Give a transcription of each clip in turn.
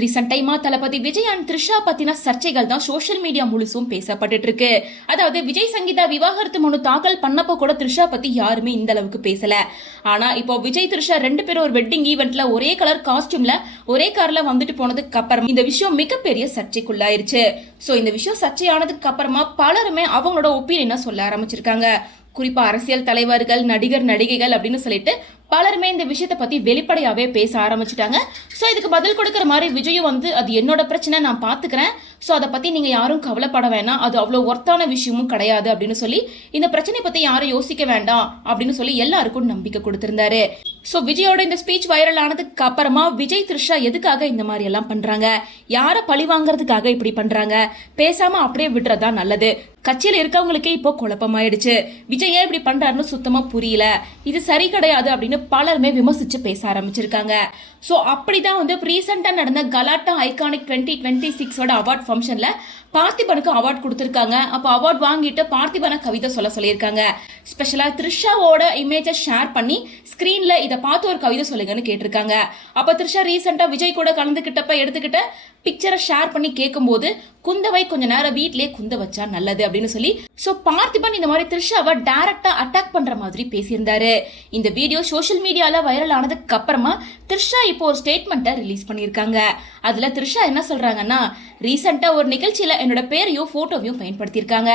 Recent டைமா தளபதி Vijay and Trisha பத்தின சர்ச்சைகள் தான் சோஷியல் மீடியா முழுசும் பேசப்பட்டு இருக்கு. அதாவது விஜய் சங்கீதா விவாகரத்து மனு தாக்கல் பண்ணப்போ கூட த்ரிஷா பத்தி யாருமே இந்த அளவுக்கு பேசல. ஆனா இப்போ விஜய் த்ரிஷா ரெண்டு பேரும் ஒரு வெட்டிங் ஈவென்ட்ல ஒரே கலர் காஸ்டியூம்ல ஒரே கார்ல வந்துட்டு போனதுக்கு அப்புறம் இந்த விஷயம் மிகப்பெரிய சர்ச்சைக்குள்ளாயிருச்சு. சோ இந்த விஷயம் சர்ச்சையானதுக்கு அப்புறமா பலருமே அவங்களோட ஒப்பீனியனை சொல்ல ஆரம்பிச்சிருக்காங்க. குறிப்பா அரசியல் தலைவர்கள், நடிகர், நடிகைகள் அப்படின்னு சொல்லிட்டு பலருமே இந்த விஷயத்தை பத்தி வெளிப்படையாவே பேச ஆரம்பிச்சுட்டாங்க. சோ இதுக்கு பதில் கொடுக்கற மாதிரி விஜயும் அது என்னோட பிரச்சனை, நான் பாத்துக்கிறேன், சோ அதை பத்தி நீங்க யாரும் கவலைப்பட வேணாம், அது அவ்வளவு ஒர்த்தான விஷயமும் கிடையாது அப்படின்னு சொல்லி இந்த பிரச்சனை பத்தி யாரும் யோசிக்க வேண்டாம் அப்படின்னு சொல்லி எல்லாருக்கும் நம்பிக்கை கொடுத்திருந்தாரு. சோ விஜயோட இந்த ஸ்பீச் வைரல் ஆனதுக்கு அப்புறமா விஜய் த்ரிஷா எதுக்காக இந்த மாதிரி எல்லாம் பண்றாங்க, யார பழி வாங்கறதுக்காக இப்படி பண்றாங்க, பேசாம அப்படியே விடுறதா நல்லது, கட்சியில இருக்கவங்களுக்கே இப்போ குழப்பமாயிடுச்சு, விஜய் ஏன் இப்படி பண்றாருன்னு சுத்தமா புரியல, இது சரி கிடையாது அப்படின்னு பலருமே விமர்சிச்சு பேச ஆரம்பிச்சிருக்காங்க. சோ அப்படிதான் ரீசெண்டா நடந்த கலாட்டா ஐகானிக் 2026 அவார்ட் ஃபங்க்ஷன்ல பார்த்திபனுக்கு அவார்ட் கொடுத்திருக்காங்க. அப்ப அவார்ட் வாங்கிட்டு பார்த்திபனை கவிதை சொல்லியிருக்காங்க. ஸ்பெஷலா த்ரிஷாவோட இமேஜை ஷேர் பண்ணி ஸ்கிரீன்ல இதை பார்த்து ஒரு கவிதை சொல்லுங்கன்னு கேட்டிருக்காங்க. அப்ப த்ரிஷா ரீசெண்டா விஜய் கூட கலந்துகிட்டப்ப எடுத்துக்கிட்ட பிக்சரை ஷேர் பண்ணி கேட்கும்போது குந்தவை கொஞ்ச நேரம் வீட்லயே குந்த வச்சா நல்லது அப்படின்னு சொல்லி சோ பார்த்திபன் இந்த மாதிரி த்ரிஷாவை டைரக்டா அட்டாக் பண்ற மாதிரி பேசியிருந்தாரு. இந்த வீடியோ சோஷியல் மீடியால வைரல் ஆனதுக்கு அப்புறமா த்ரிஷா இப்போ ஒரு ஸ்டேட்மெண்ட்டை ரிலீஸ் பண்ணியிருக்காங்க. அதுல த்ரிஷா என்ன சொல்றாங்கன்னா, ரீசெண்டா ஒரு நிகழ்ச்சியில என்னோட பேரையும் போட்டோவையும் பயன்படுத்தியிருக்காங்க.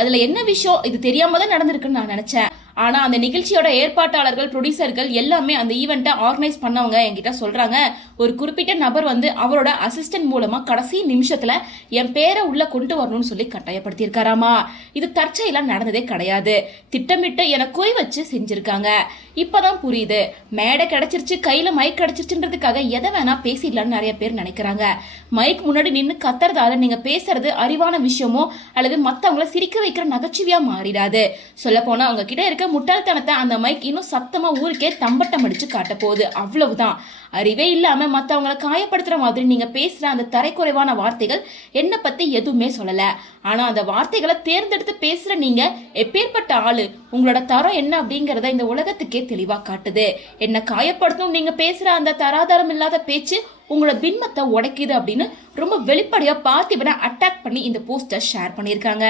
அதுல என்ன விஷயம், இது தெரியாம தான் நடந்திருக்குன்னு நான் நினைச்சேன். ஆனா அந்த நிகழ்ச்சியோட ஏற்பாட்டாளர்கள், ப்ரொடியூசர்கள் எல்லாமே அந்த ஈவெண்ட்டை ஆர்கனைஸ் பண்ணவங்க என்கிட்ட சொல்றாங்க, ஒரு குறிப்பிட்ட நபர் அவரோட அசிஸ்டன்ட் மூலமா கடைசி நிமிஷத்துல என் பேரை உள்ள கொண்டு வரணும்னு சொல்லி கட்டாயப்படுத்தியிருக்காராமா. இது தற்செயலாம் நடந்ததே கிடையாது, திட்டமிட்டு என குறி வச்சு செஞ்சிருக்காங்க. இப்பதான் புரியுது, மேடை கிடைச்சிருச்சு, கையில மைக் கிடைச்சிருச்சுன்றதுக்காக எதை வேணா பேசிடலான்னு நிறைய பேர் நினைக்கிறாங்க. மைக் முன்னாடி நின்று கத்துறதால நீங்க பேசுறது அறிவான விஷயமோ அல்லது மத்தவங்களை சிரிக்க வைக்கிற நகைச்சுவையா மாறிடாது. சொல்ல போனா அவங்க கிட்ட இருக்க முட்டாள்தனத்தை அந்த மைக் இன்னும் சத்தமா ஊருக்கே தம்பட்டம் அடிச்சு காட்ட போகுது, அவ்வளவுதான். அறிவே இல்லாம மத்தவங்களை காயப்படுத்துற மாதிரி நீங்க பேசுற அந்த தரைக்குறைவான வார்த்தைகள் என்ன பத்தி எதுவுமே சொல்லல. ஆனா அந்த வார்த்தைகளை தேர்ந்தெடுத்து பேசுற நீங்க எப்பேற்பட்ட ஆளு, உங்களோட தரம் என்ன அப்படிங்கறத இந்த உலகத்துக்கே தெளிவா காட்டுது. என்ன காயப்படுத்தும் நீங்க பேசுற அந்த தராதரம் இல்லாத பேச்சு உங்களோட பின்பத்தை உடைக்குது அப்படின்னு ரொம்ப வெளிப்படையா பார்த்திபனை அட்டாக் பண்ணி இந்த போஸ்டர் ஷேர் பண்ணியிருக்காங்க.